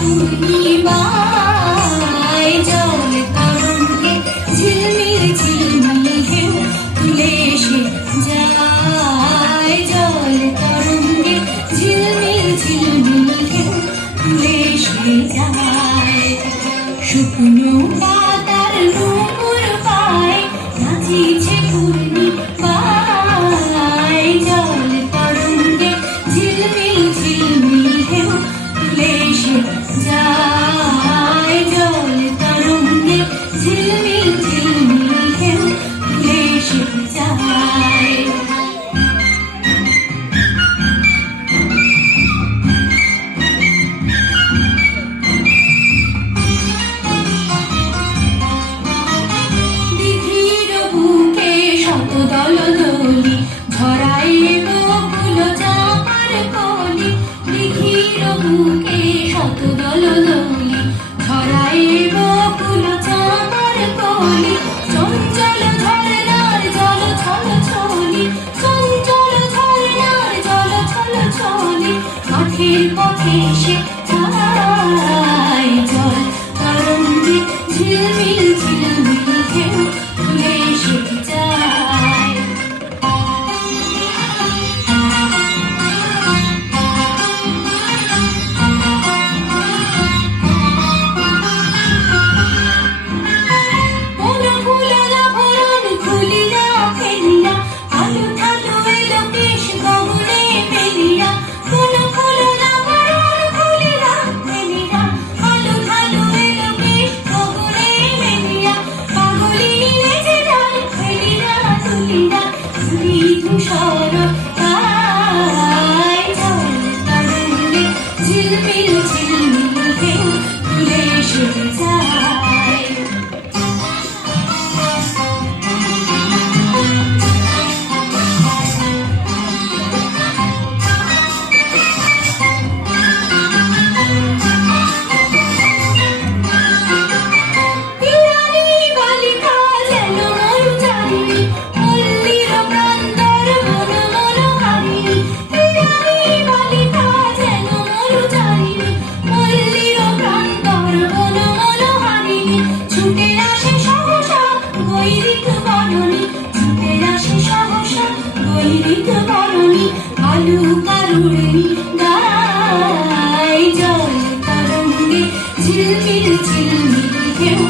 পূর্ণিমায় জল তরঙ্গে ঝিলমিল ঝিলমিল ঢেউ তুলে এসে যায়। জল তরঙ্গে ঝিলমিল ঝিলমিল ঢেউ তুলে এসে যায়। শুকনো পাতার নূপুর পায় নাচিছে পূর্ণিমায়। জল তরঙ্গে ঝিলমিল ঝিলমিল ঢেউ তুলে এসে যায়। জল তরঙ্গে ঝিলমিল ঝিলমিল ঢেউ তুলে এসে যায়। দিঘির বুকে শত দলদলি ঝরায় বকুল চাঁপার কলি। দিঘির বুকে শত দলদলি ঝরায় বকুল চাঁপার কলি। চঞ্চল ঝরনার জল ছল ছলি, চঞ্চল ঝরনার জল ছল ছলি। মাঠের পথে সে যায়। জল তরঙ্গে ঝিলমিল ঝিলমিল ঢেউ তুলে এসে যায়। কোন ফুলেরা ভরণ খুলিয়া ফেলিয়া, আলু ঠালু এলো কেশ গগনে মেলিয়া। কোন ফুলেরা ভরণ খুলিয়া ফেলিয়া, আলু ঠালু এলো কেশ গগনে মেলিয়া। পাগলি নেচে যায় ফেলিয়া তুলিয়া, ধুলি ধূসর গায়। জল তরঙ্গে ঝিলমিল ঝিলমিল ঢেউ তুলে এসে যায়। হিরানি বালিকা যেন মরুচারিণী, পল্লীর প্রান্তর মন মনোহারিণী। হিরানি বালিকা যেন মরুচারিণী, পল্লীর প্রান্তর মন মনোহারিণী। ছুটে আসে সহসা গৈরিক বরণী, ছুটে আসে সহসা গৈরিক বরণী। আলু কারুণী গায়। জল তরঙ্গে ঝিলমিল ঝিলমিল ঢেউ